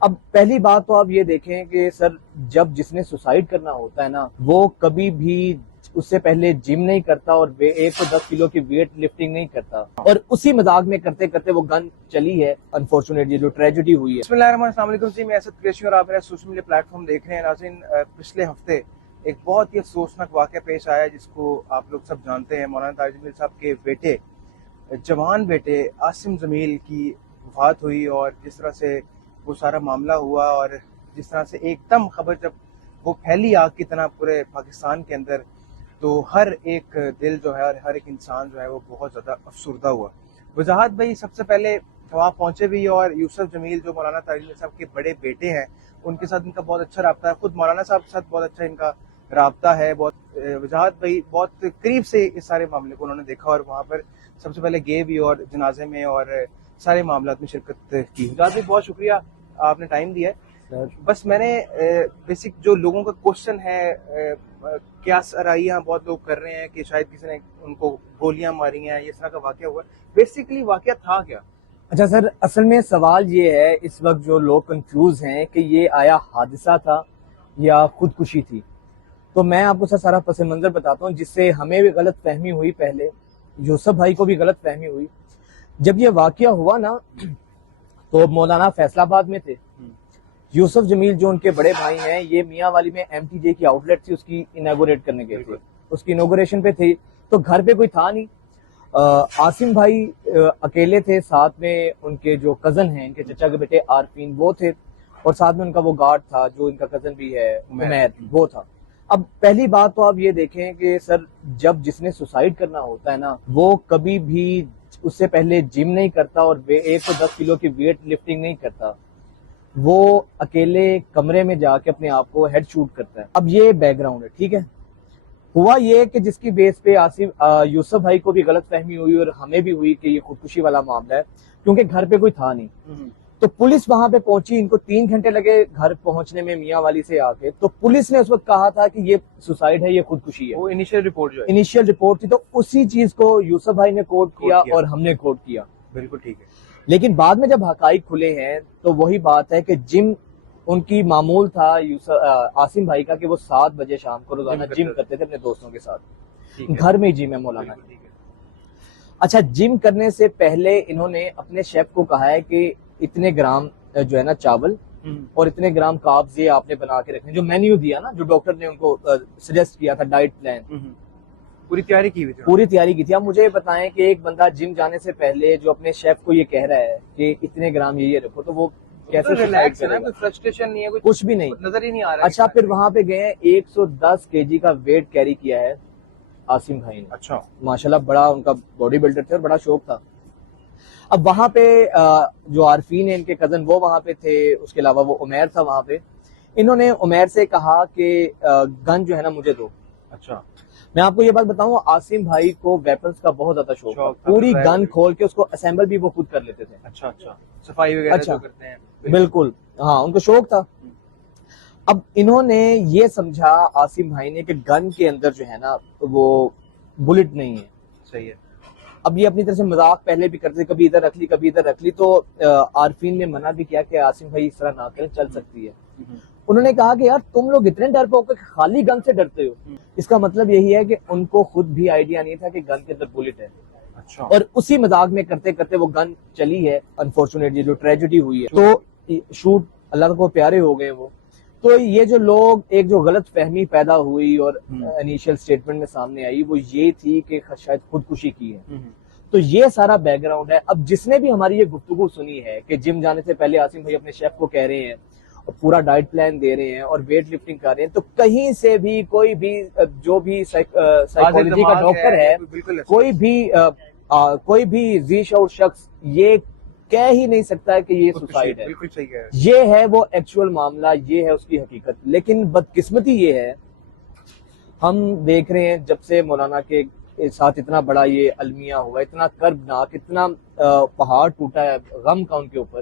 اب پہلی بات تو آپ یہ دیکھیں کہ سر جب جس نے سوسائڈ کرنا ہوتا ہے نا وہ کبھی بھی اس سے پہلے جم نہیں کرتا اور 110 کلو کی ویٹ لفٹنگ نہیں کرتا، اور اسی مذاق میں کرتے کرتے وہ گن چلی ہے انفارچونیٹلی جو ٹریجڈی ہوئی ہے۔ بسم اللہ الرحمن السلام علیکم جی، میں اسد قریشی اور آپ میرا سوشل میڈیا پلیٹ فارم دیکھ رہے ہیں۔ ناظرین، پچھلے ہفتے ایک بہت ہی افسوسناک واقعہ پیش آیا جس کو آپ لوگ سب جانتے ہیں۔ مولانا طاہر جمیل صاحب کے بیٹے، جوان بیٹے عاصم جمیل کی وفات ہوئی، اور جس طرح سے وہ سارا معاملہ ہوا اور جس طرح سے ایک دم خبر جب وہ پھیلی آگ کی طرح پورے پاکستان کے اندر، تو ہر ایک دل جو ہے اور ہر ایک انسان جو ہے وہ بہت زیادہ افسردہ ہوا۔ وضاحت بھائی سب سے پہلے وہاں پہنچے بھی، اور یوسف جمیل جو مولانا طاہر جمیل صاحب کے بڑے بیٹے ہیں ان کے ساتھ ان کا بہت اچھا رابطہ ہے، خود مولانا صاحب کے ساتھ بہت اچھا ان کا رابطہ ہے۔ وضاحت بھائی بہت قریب سے اس سارے معاملے کو انہوں نے دیکھا اور وہاں پر سب سے پہلے گئے بھی اور جنازے میں اور سارے معاملات میں شرکت کی۔ وضاحت بھائی بہت شکریہ، آپ نے ٹائم دیا ہے۔ بس میں نے بیسک جو لوگوں کا کوشچن ہے، کیا سرائیاں بہت لوگ کر رہے ہیں کہ شاید کسی نے ان کو گولیاں ماری ہیں، اس طرح کا واقعہ ہوا، بیسکلی واقعہ تھا کیا؟ اچھا سر، اصل میں سوال یہ ہے اس وقت جو لوگ کنفیوز ہیں کہ یہ آیا حادثہ تھا یا خودکشی تھی، تو میں آپ کو سارا پس منظر بتاتا ہوں جس سے ہمیں بھی غلط فہمی ہوئی، پہلے یوسف بھائی کو بھی غلط فہمی ہوئی۔ جب یہ واقعہ ہوا نا تو مولانا فیصل آباد میں تھے۔ یوسف جمیل جو ان کے بڑے بھائی ہیں، یہ میاں والی میں ایم ٹی جے کی آؤٹ لیٹ تھی، اس کی اناگوریٹ کرنے گئے تھے، اس کی انوگریشن پہ تھی، تو گھر پہ کوئی تھا نہیں۔ عاصم بھائی اکیلے تھے، ساتھ میں ان کے جو کزن ہیں، ان کے چچا کے بیٹے عارفین وہ تھے، اور ساتھ میں ان کا وہ گارڈ تھا جو ان کا کزن بھی ہے عمیر، وہ تھا۔ اب پہلی بات تو آپ یہ دیکھیں کہ سر جب جس نے سوسائڈ کرنا ہوتا ہے نا وہ کبھی بھی اس سے پہلے جم نہیں کرتا اور 110 کلو کی ویٹ لفٹنگ نہیں کرتا، وہ اکیلے کمرے میں جا کے اپنے آپ کو ہیڈ شوٹ کرتا ہے۔ اب یہ بیک گراؤنڈ ہے، ٹھیک ہے۔ ہوا یہ کہ جس کی بیس پہ یوسف بھائی کو بھی غلط فہمی ہوئی اور ہمیں بھی ہوئی کہ یہ خودکشی والا معاملہ ہے، کیونکہ گھر پہ کوئی تھا نہیں، تو پولیس وہاں پہ پہنچی، ان کو 3 گھنٹے لگے گھر پہنچنے میں میاں والی سے آ کے، تو پولیس نے اس وقت کہا تھا کہ یہ سوسائڈ ہے، یہ خودکشی ہے، وہ انیشیل رپورٹ جو ہے، انیشیل رپورٹ تھی، تو اسی چیز کو یوسف بھائی نے کوٹ کیا اور ہم نے کوٹ کیا۔ بالکل ٹھیک ہے۔ لیکن بعد میں جب حقائق کھلے ہیں تو وہی بات ہے کہ جم ان کی معمول تھا عاصم بھائی کا کہ وہ 7 بجے شام کو روزانہ جم کرتے تھے اپنے دوستوں کے ساتھ، گھر میں جم ہے مولانا۔ اچھا، جم کرنے سے پہلے انہوں نے اپنے شیف کو کہا ہے کہ اتنے گرام جو ہے نا چاول اور اتنے گرام کاربز یہ آپ نے بنا کے رکھنے، جو مینیو دیا نا، جو ڈاکٹر نے ان کو سجیسٹ کیا تھا، ڈائٹ پلان، پوری تیاری کی ہوئی تھی، پوری تیاری کی تھی۔ اب مجھے بتائیں کہ ایک بندہ جم جانے سے پہلے جو اپنے شیف کو یہ کہہ رہا ہے کہ اتنے گرام یہ رکھو، تو وہ کیسے ریلیکس ہے نا، کوئی فرسٹریشن نہیں ہے، کچھ بھی نہیں، نظر ہی نہیں آ رہا۔ اچھا، پھر وہاں پہ گئے 110 kg کا ویٹ کیری کیا ہے عاصم بھائی نے۔ اچھا، ماشاءاللہ بڑا ان کا باڈی بلڈر تھے اور بڑا شوق تھا۔ اب وہاں پہ جو عارفین ہیں ان کے کزن وہ وہاں پہ تھے، اس کے علاوہ وہ عمیر تھا وہاں پہ۔ انہوں نے عمیر سے کہا کہ گن جو ہے نا مجھے دو۔ اچھا، میں آپ کو یہ بات بتاؤں، عاصم بھائی کو ویپنز کا بہت زیادہ شوق تھا، پوری گن کھول کے اس کو اسمبل بھی وہ خود کر لیتے تھے۔ اچھا، صفائی وغیرہ جو کرتے ہیں، بالکل، ہاں، ان کو شوق تھا۔ اب انہوں نے یہ سمجھا عاصم بھائی نے کہ گن کے اندر جو ہے نا وہ بلٹ نہیں ہے، صحیح ہے۔ اب یہ اپنی طرف سے مذاق پہلے بھی کرتے، کبھی ادھر رکھ لی کبھی ادھر رکھ لی، تو عارفین نے منع بھی کیا کہ عاصم بھائی اس طرح نہ کریں، چل سکتی ہے۔ انہوں نے کہا کہ یار تم لوگ اتنے ڈر پاؤ کہ خالی گن سے ڈرتے ہو، اس کا مطلب یہی ہے کہ ان کو خود بھی آئیڈیا نہیں تھا کہ گن کے اندر بلٹ ہے، اور اسی مذاق میں کرتے کرتے وہ گن چلی ہے انفارچونیٹلی جو ٹریجڈی ہوئی ہے، تو شوٹ اللہ کو پیارے ہو گئے وہ۔ تو یہ جو لوگ ایک جو غلط فہمی پیدا ہوئی اور انیشیل سٹیٹمنٹ میں سامنے آئی وہ یہ تھی کہ شاید خودکشی کی ہے، تو یہ سارا بیک گراؤنڈ ہے۔ اب جس نے بھی ہماری یہ گفتگو سنی ہے کہ جم جانے سے پہلے عاصم بھائی اپنے شیف کو کہہ رہے ہیں اور پورا ڈائٹ پلان دے رہے ہیں اور ویٹ لفٹنگ کر رہے ہیں، تو کہیں سے بھی کوئی بھی جو بھی سائیکالوجی کا ڈاکٹر ہے، کوئی بھی ذی شعور شخص یہ کہہ ہی نہیں سکتا کہ یہ سوسائڈ ہے۔ یہ ہے وہ ایکچوئل معاملہ، یہ ہے اس کی حقیقت۔ لیکن بدقسمتی یہ ہے، ہم دیکھ رہے ہیں جب سے مولانا کے ساتھ اتنا بڑا یہ المیہ ہوا، اتنا کربناک، اتنا پہاڑ ٹوٹا ہے غم کا ان کے اوپر،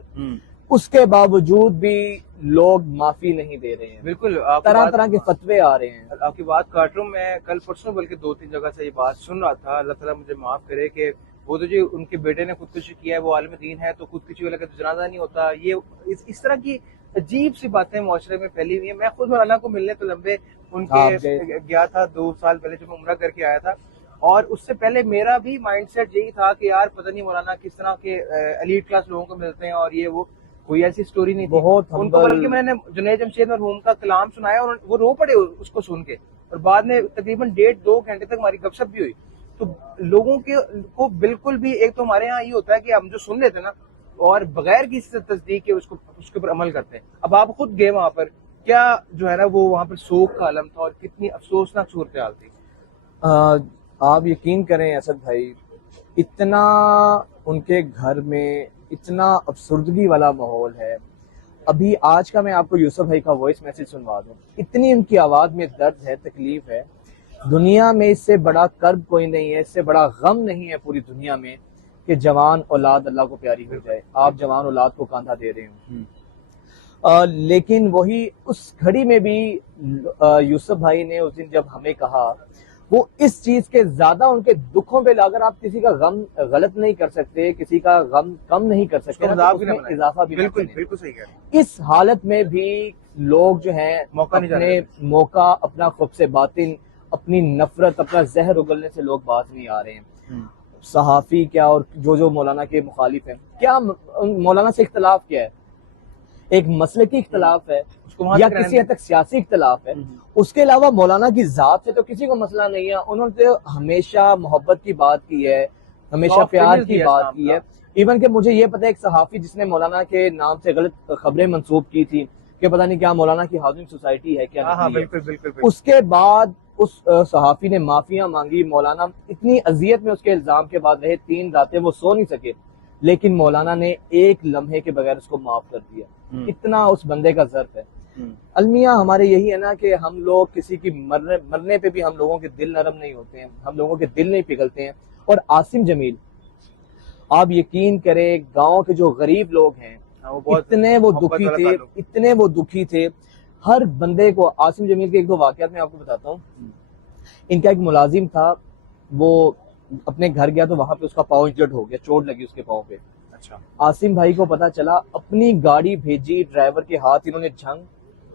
اس کے باوجود بھی لوگ معافی نہیں دے رہے ہیں۔ بالکل، طرح طرح کے فتوے آ رہے ہیں۔ آپ کی بات کاٹ رہا ہوں، میں کل پرسوں بلکہ 2-3 جگہ سے یہ بات سن رہا تھا، اللہ تعالیٰ مجھے معاف کرے، کہ وہ تو جو ان کے بیٹے نے خودکشی کیا ہے وہ عالم دین ہے، تو خودکشی والا کا تو جنازہ نہیں ہوتا۔ یہ اس طرح کی عجیب سی باتیں معاشرے میں پھیلی ہوئی ہیں. میں خود مولانا کو ملنے تو لمبے ان آپ کے گئے؟ گیا تھا 2 سال پہلے جب میں عمرہ کر کے آیا تھا, اور اس سے پہلے میرا بھی مائنڈ سیٹ یہی تھا کہ یار پتہ نہیں مولانا کس طرح کے ایلیٹ کلاس لوگوں کو ملتے ہیں, اور یہ وہ کوئی ایسی سٹوری نہیں تھی بہت ان کو. بلکہ میں نے جنید جمشید مرحوم کا کلام سنایا اور وہ رو پڑے اس کو سن کے, اور بعد میں تقریباً 1.5-2 گھنٹے تک ہماری گپ شپ بھی ہوئی. تو لوگوں کے کو بالکل بھی, ایک تو ہمارے یہاں یہ ہوتا ہے کہ ہم جو سن لیتے ہیں نا اور بغیر کسی سے تصدیق کے اس کے اوپر عمل کرتے ہیں. اب آپ خود گئے وہاں پر, کیا جو ہے نا وہ وہاں پر سوگ کا عالم تھا اور کتنی افسوسناک صورتحال تھی. آپ یقین کریں اسد بھائی, اتنا ان کے گھر میں اتنا افسردگی والا ماحول ہے. ابھی آج کا میں آپ کو یوسف بھائی کا وائس میسج سنوا دوں, اتنی ان کی آواز میں درد ہے, تکلیف ہے. دنیا میں اس سے بڑا کرب کوئی نہیں ہے, اس سے بڑا غم نہیں ہے پوری دنیا میں کہ جوان اولاد اللہ کو پیاری ہو جائے. آپ جوان اولاد کو کاندھا دے رہے ہوں, لیکن وہی اس گھڑی میں بھی یوسف بھائی نے اس دن جب ہمیں کہا, وہ اس چیز کے زیادہ ان کے دکھوں پہ اگر آپ کسی کا غم غلط نہیں کر سکتے, کسی کا غم کم نہیں کر سکتے, تو اس میں اضافہ بھی بالکل بالکل صحیح ہے. اس حالت میں بھی لوگ جو ہیں اپنے موقع, اپنا خبث باطن, اپنی نفرت, اپنا زہر اگلنے سے لوگ باز نہیں آ رہے ہیں. صحافی کیا اور جو مولانا کے مخالف ہیں, کیا مولانا سے اختلاف کیا ہے؟ ایک مسلکی اختلاف ہے یا کسی حد تک سیاسی اختلاف ہے. اس کے علاوہ مولانا کی ذات سے تو کسی کو مسئلہ نہیں ہے. انہوں نے ہمیشہ محبت کی بات کی ہے, ہمیشہ پیار کی بات کی ہے. ایون کہ مجھے یہ پتہ ہے ایک صحافی جس نے مولانا کے نام سے غلط خبریں منسوب کی تھی کہ پتہ نہیں کیا مولانا کی ہاؤسنگ سوسائٹی ہے کیا, اس کے بعد اس صحافی نے معافیاں مانگی. مولانا اتنی اذیت میں اس کے الزام کے بعد رہے, 3 راتیں وہ سو نہیں سکے, لیکن مولانا نے ایک لمحے کے بغیر اس کو معاف کر دیا. اتنا اس بندے کا ظرف ہے. المیہ ہمارے یہی ہے نا کہ ہم لوگ کسی کی مرنے پہ بھی ہم لوگوں کے دل نرم نہیں ہوتے ہیں, ہم لوگوں کے دل نہیں پگھلتے ہیں. اور عاصم جمیل, آپ یقین کریں گاؤں کے جو غریب لوگ ہیں اتنے وہ دکھی تھے ہر بندے کو. عاصم جمیل کے 1-2 واقعات میں آپ کو بتاتا ہوں. ان کا ایک ملازم تھا, وہ اپنے گھر گیا تو وہاں پہ اس کا پاؤں انجرڈ ہو گیا, چوٹ لگی اس کے پاؤں پہ. اچھا, عاصم بھائی کو پتا چلا, اپنی گاڑی بھیجی, ڈرائیور کے ہاتھ انہوں نے جھنگ,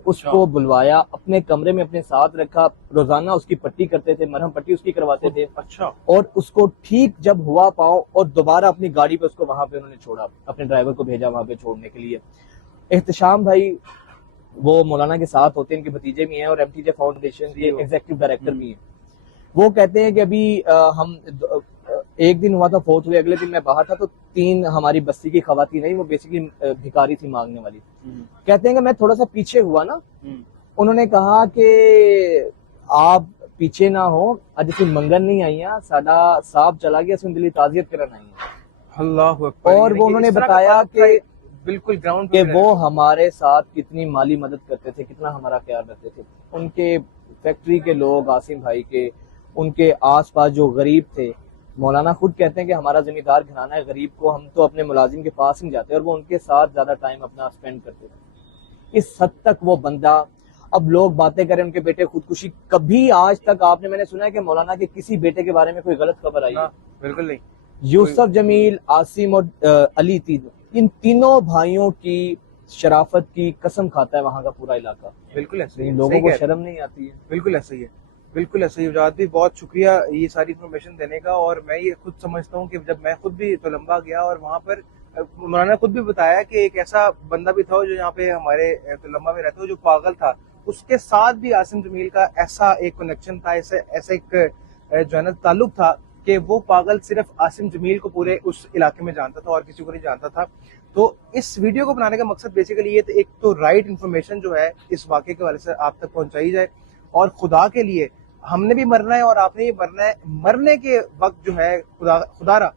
اس کو بلوایا, اپنے کمرے میں اپنے ساتھ رکھا, روزانہ اس کی پٹی کرتے تھے, مرہم پٹی اس کی کرواتے تھے. اچھا, اور اس کو ٹھیک جب ہوا پاؤں, اور دوبارہ اپنی گاڑی پہ اس کو وہاں پہ انہوں نے چھوڑا, اپنے ڈرائیور کو بھیجا وہاں پہ چھوڑنے کے لیے. احتشام بھائی وہ مولانا کے ساتھ ہوتے ہیں, ان کے بھتیجے بھی ہیں اور MTJ فاؤنڈیشن کے ایگزیکٹو ڈائریکٹر بھی ہیں. وہ کہتے ہیں کہ ابھی ہم ایک دن ہوا تھا فوت ہوئے, اگلے دن میں باہر تھا تو 3 ہماری بستی کی خواتین نہیں, وہ بیسیکلی بھکاری تھی, مانگنے والی. کہتے ہیں کہ میں تھوڑا سا پیچھے ہوا نا, انہوں نے کہا کہ آپ پیچھے نہ ہو, اج اسی منگن نہیں آئی ہیں, ساڈا صاحب چلا گیا, سن دلی تعزیت کرن آئی ہیں. اللہ اکبر. اور وہ انہوں نے بتایا کہ بالکل گراؤنڈ کہ وہ ہمارے ساتھ کتنی مالی مدد کرتے تھے, کتنا ہمارا خیال رکھتے تھے. ان کے فیکٹری کے لوگ, عاصم بھائی کے, ان کے آس پاس جو غریب تھے, مولانا خود کہتے ہیں کہ ہمارا زمیندار گھرانہ ہے, غریب کو ہم تو اپنے ملازم کے پاس نہیں جاتے, اور وہ ان کے ساتھ زیادہ ٹائم اپنا سپینڈ کرتے تھے. اس حد تک وہ بندہ. اب لوگ باتیں کریں ان کے بیٹے خودکشی, کبھی آج تک آپ نے, میں نے سنا ہے کہ مولانا کے کسی بیٹے کے بارے میں کوئی غلط خبر آئی ہے؟ بالکل نہیں. یوسف جمیل, عاصم اور علی, ان تینوں بھائیوں کی شرافت کی قسم کھاتا ہے وہاں کا پورا علاقہ. بالکل ایسے ہی, لوگوں کو شرم نہیں آتی ہے. بالکل ایسے ہی ہے, بالکل ایسے ہی. وجاہت بھی بہت شکریہ یہ ساری انفارمیشن دینے کا. اور میں یہ خود سمجھتا ہوں کہ جب میں خود بھی تلمبہ گیا اور وہاں پر مولانا خود بھی بتایا کہ ایک ایسا بندہ بھی تھا جو یہاں پہ ہمارے تلمبہ میں رہتا, جو پاگل تھا, اس کے ساتھ بھی عاصم جمیل کا ایسا ایک کنیکشن تھا, ایسا ایک جو ہے نا تعلق تھا کہ وہ پاگل صرف عاصم جمیل کو پورے اس علاقے میں جانتا تھا اور کسی کو نہیں جانتا تھا. تو اس ویڈیو کو بنانے کا مقصد بیسیکلی یہ ایک تو رائٹ انفارمیشن جو ہے اس واقعے کے والے سے آپ تک پہنچائی جائے, اور خدا کے لیے ہم نے بھی مرنا ہے اور آپ نے بھی مرنا ہے. مرنے کے وقت جو ہے خدا را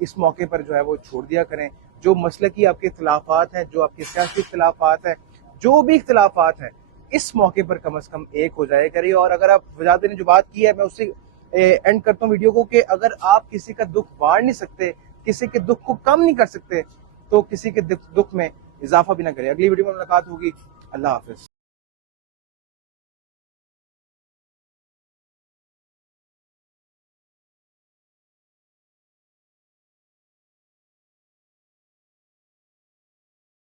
اس موقع پر جو ہے وہ چھوڑ دیا کریں. جو مسلکی آپ کے اختلافات ہیں, جو آپ کے سیاسی اختلافات ہیں, جو بھی اختلافات ہیں, اس موقع پر کم از کم ایک ہو جائے کریے. اور اگر آپ وجاہت نے جو بات کی ہے, میں اس سے اینڈ کرتا ہوں ویڈیو کو, کہ اگر آپ کسی کا دکھ بانٹ نہیں سکتے, کسی کے دکھ کو کم نہیں کر سکتے, تو کسی کے دکھ میں اضافہ بھی نہ کریں. اگلی ویڈیو میں ملاقات ہوگی. اللہ حافظ.